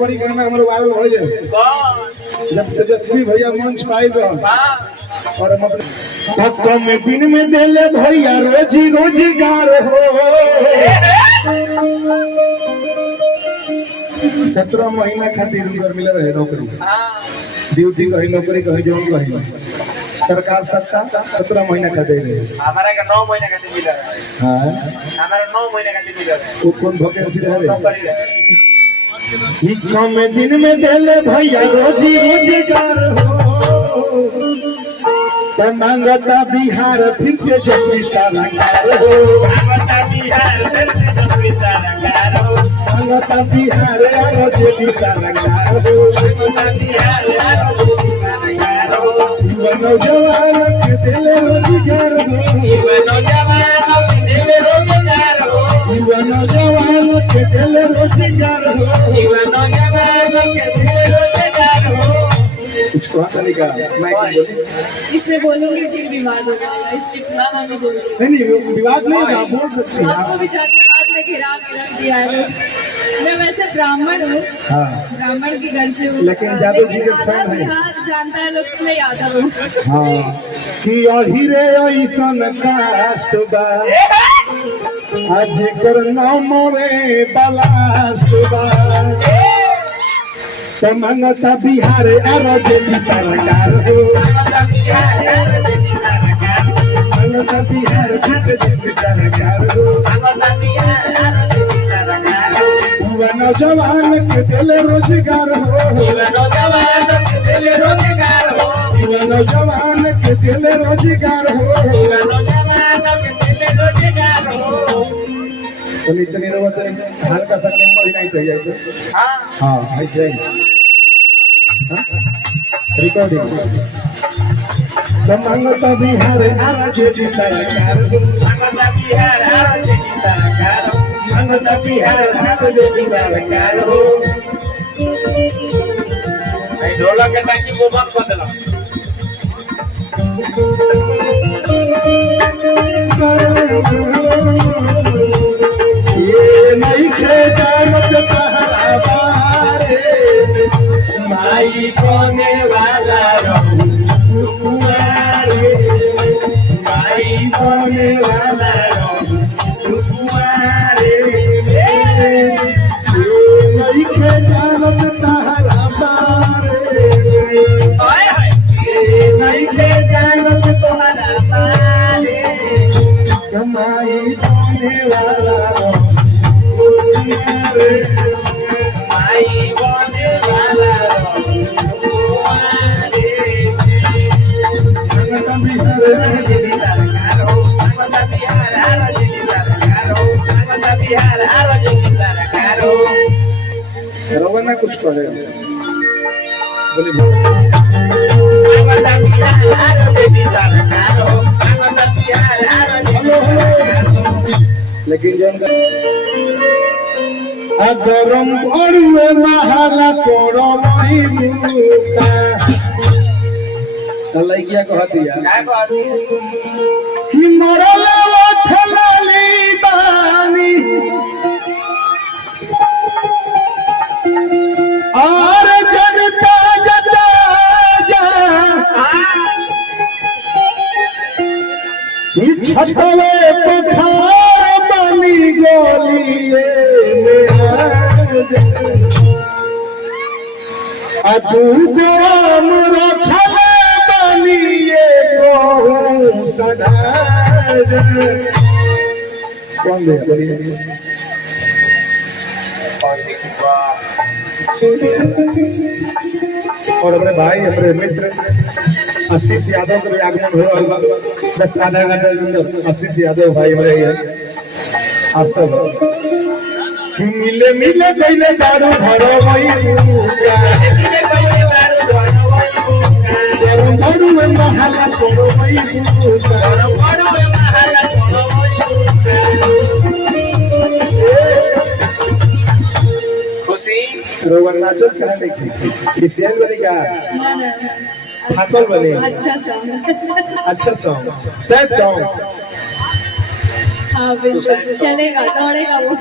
बड़ी गाना हमारे वायरल हो जाए जब तेजस्वी भैया मंच पर आए और मतलब धक्का में दिन में देले भैया रोजी रोजगार हो 17 महीना खातिर मिल रहे नौकरी ड्यूटी कहीं नौकरी कहीं जो कहीं सरकार सत्ता 17 महीना खातिर हमारा का 9 महीना खातिर मिल रहा है। हां हमारा 9 महीना खातिर मिल रहा है। वो कौन वैकेंसी रहे ही कम दिन में देले भैया रोजी रोजगार हो तो मांगता बिहार फिर के जल्दी सरकार हो मांगता बिहार फिर से जल्दी सरकार हो मांगता बिहार आरो जल्दी सरकार हो मांगता बिहार आरो जल्दी सरकार हो युवा नौजवान के दिले रोजगार हो युवा नौजवान के दिले रोजगार हो युवा नौजवान के दिले रोजगार हो युवा नौजवान के दिले रोजगार हो कुछ तो आता नहीं का मैं बोली इसमें बोलूंगी फिर विवाद होगा इसलिए इतना नहीं बोलूंगी नहीं विवाद नहीं आप बोल सकते हैं आपको भी जातिवाद में घिरा के रख दिया है मैं वैसे ब्राह्मण हूँ हाँ ब्राह्मण के घर से हूँ लेकिन यादव जी के आधा फैन हैं बिहार जानता है लोग मैं यादव हूँ हाँ कि अहिरे ऐसन कास्ट बा आज कर नाम में बलास्ट बा तो मांगता बिहार आरो जल्दी सरकार हो मांगता बिहार आरो जल्दी सरकार मांगता बिहार फिर से जल्दी सरकार हो मांगता बिहार आरो जल्दी सरकार हो युवा नौजवान के दिले रोजगार हो युवा नौजवान के दिले रोजगार हो युवा नौजवान के दिले रोजगार हो युवा नौजवान के दिले रोजगार हो तो इतनी रवा तो हल्का सा कम ही नहीं चाहिए तो हां हाँ ऐसे ही रिकॉर्डिंग तो मांगता बिहार आरो जल्दी सरकार हो मांगता बिहार आरो जल्दी सरकार हो मांगता बिहार आरो जल्दी सरकार हो ए ढोलक के टाकी को बंद कर देला ये नहीं खे जानत तहरा बारे माई बने वाला रहू कुमारे माई बने वाला रहू कुमारे ये नहीं खे जानत तहरा बारे ओए होए ये नहीं खे जानत तहरा बारे माई बने वाला रहू कुमारे माई बने वाला कुमारे मांगता बिहार जल्दी सरकार हो मांगता बिहार आरो जल्दी सरकार हो मांगता बिहार आरो जल्दी सरकार हो रवाना कुछ करे बोले मांगता बिहार आरो जल्दी सरकार हो मांगता बिहार आरो जल्दी सरकार हो लेकिन जन अगरम पड़ुए महाला तोरो नहीं मुका लइकिया कह दिया काय बात कि मरले उठलली बानी और जनता जता जा छठवे पखार बनी गोलिए तू गोम रखले बनिए सदा कौन दे और अपने भाई अपने मित्र आशीष यादव का भी आगमन हो रहा होगा बस आधा घंटे के अंदर आशीष यादव भाई हमारे ये आप सब मिले मिले कैले दारू भरो भाई गरम दारू में महाला छोड़ो भाई खुशी रोवन नाचत चाहने की किसियन बनेगा ना ना फाकल बने अच्छा सॉन्ग अच्छा सॉन्ग सैड सॉन्ग हाँ बिल्कुल चलेगा दौड़ेगा वो